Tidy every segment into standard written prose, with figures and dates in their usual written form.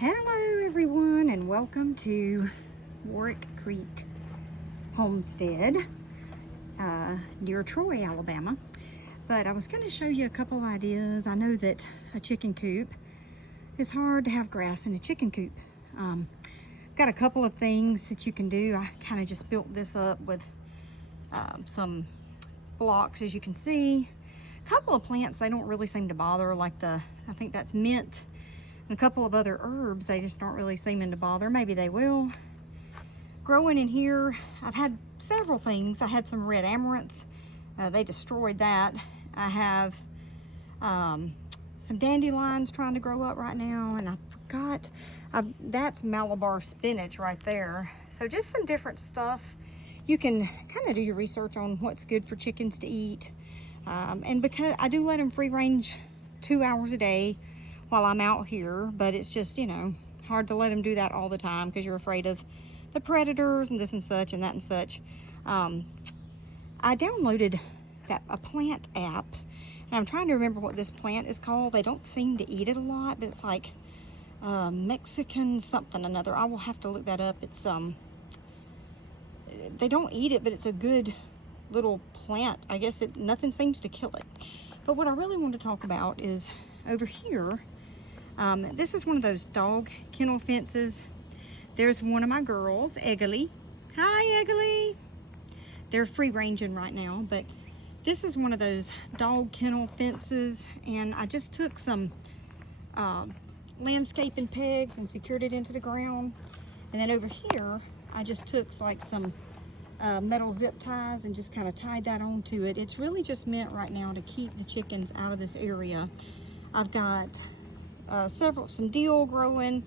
Hello everyone, and welcome to Warwick Creek Homestead near Troy, Alabama. But I was going to show you a couple ideas. I know that a chicken coop, it's hard to have grass in a chicken coop. Got a couple of things that you can do. I kind of just built this up with some blocks, as you can see. A couple of plants they don't really seem to bother, like I think that's mint. And a couple of other herbs, they just aren't really seeming to bother. Maybe they will. Growing in here, I've had several things. I had some red amaranth. They destroyed that. I have some dandelions trying to grow up right now, and I forgot, that's Malabar spinach right there. So just some different stuff. You can kind of do your research on what's good for chickens to eat. And because I do let them free range 2 hours a day while I'm out here, but it's just, you know, hard to let them do that all the time because you're afraid of the predators and this and such and that and such. I downloaded a plant app, and I'm trying to remember what this plant is called. They don't seem to eat it a lot, but it's like Mexican something another. I will have to look that up. It's they don't eat it, but it's a good little plant. I guess nothing seems to kill it. But what I really want to talk about is over here. This is one of those dog kennel fences. There's one of my girls, Eggly. Hi, Eggly. They're free ranging right now, but this is one of those dog kennel fences, and I just took some landscaping pegs and secured it into the ground. And then over here, I just took like some metal zip ties and just kind of tied that onto it. It's really just meant right now to keep the chickens out of this area. I've got some dill growing,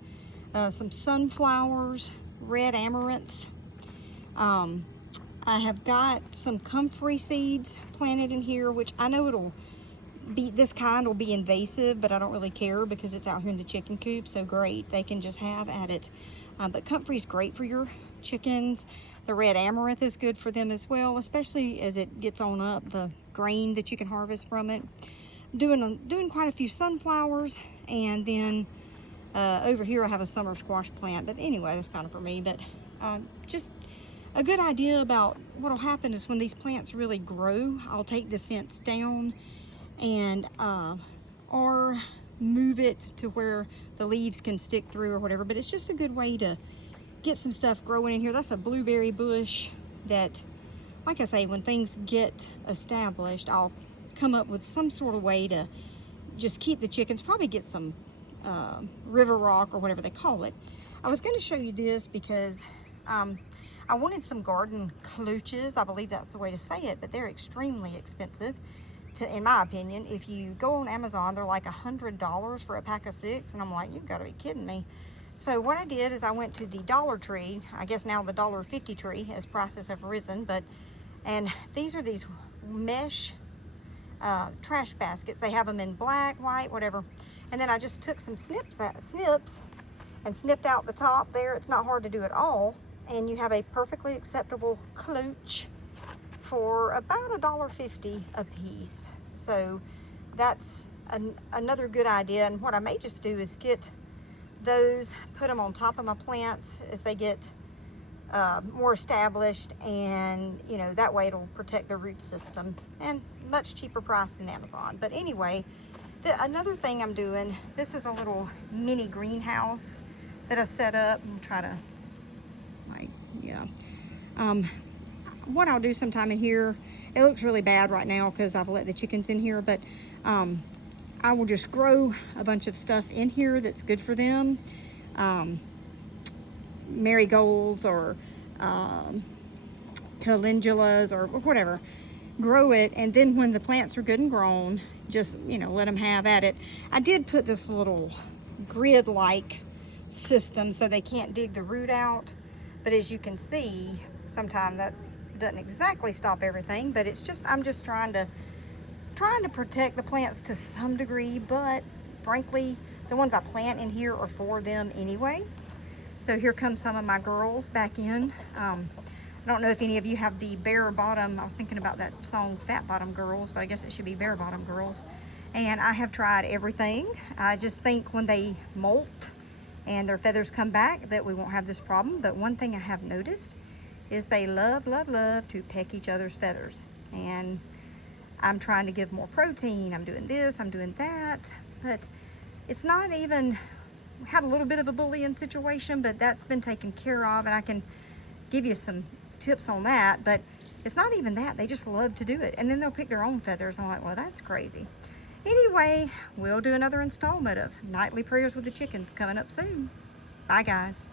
some sunflowers, red amaranth. I have got some comfrey seeds planted in here, which I know this kind will be invasive, but I don't really care because it's out here in the chicken coop, so great, they can just have at it. But comfrey's great for your chickens. The red amaranth is good for them as well, especially as it gets on up, the grain that you can harvest from it. Doing quite a few sunflowers, and then over here I have a summer squash plant, but anyway, that's kind of for me. But just a good idea about what'll happen is when these plants really grow, I'll take the fence down and or move it to where the leaves can stick through or whatever. But it's just a good way to get some stuff growing in here. That's a blueberry bush that, like I say, when things get established, I'll come up with some sort of way to just keep the chickens, probably get some river rock or whatever they call it. I was going to show you this because I wanted some garden cloches. I believe that's the way to say it, but they're extremely expensive, in my opinion. If you go on Amazon, they're like $100 for a pack of 6, and I'm like, you've got to be kidding me. So what I did is I went to the Dollar Tree. I guess now the $1.50 tree, as prices have risen, and these are these mesh trash baskets. They have them in black, white, whatever. And then I just took some snips and snipped out the top there. It's not hard to do at all. And you have a perfectly acceptable cloche for about $1.50 a piece. So that's another good idea. And what I may just do is get those, put them on top of my plants as they get more established, and you know, that way it'll protect the root system, and much cheaper price than Amazon. But anyway, another thing I'm doing, this is a little mini greenhouse that I set up. I'm trying to, like, yeah. What I'll do sometime in here, it looks really bad right now because I've let the chickens in here, but I will just grow a bunch of stuff in here that's good for them. Marigolds or calendulas or whatever. Grow it, and then when the plants are good and grown, just, you know, let them have at it. I did put this little grid-like system so they can't dig the root out, but as you can see, sometimes that doesn't exactly stop everything, but it's just, I'm just trying to protect the plants to some degree. But frankly, the ones I plant in here are for them anyway. So here come some of my girls back in. I don't know if any of you have the bare bottom. I was thinking about that song Fat Bottom Girls, but I guess it should be bare bottom girls. And I have tried everything. I just think when they molt and their feathers come back, that we won't have this problem. But one thing I have noticed is they love, love, love to peck each other's feathers. And I'm trying to give more protein. I'm doing this, I'm doing that, but it's not even, we had a little bit of a bullying situation, but that's been taken care of, and I can give you some tips on that. But it's not even that, they just love to do it. And then they'll pick their own feathers. I'm like, well, that's crazy. Anyway, we'll do another installment of Nightly Prayers with the Chickens coming up soon. Bye, guys.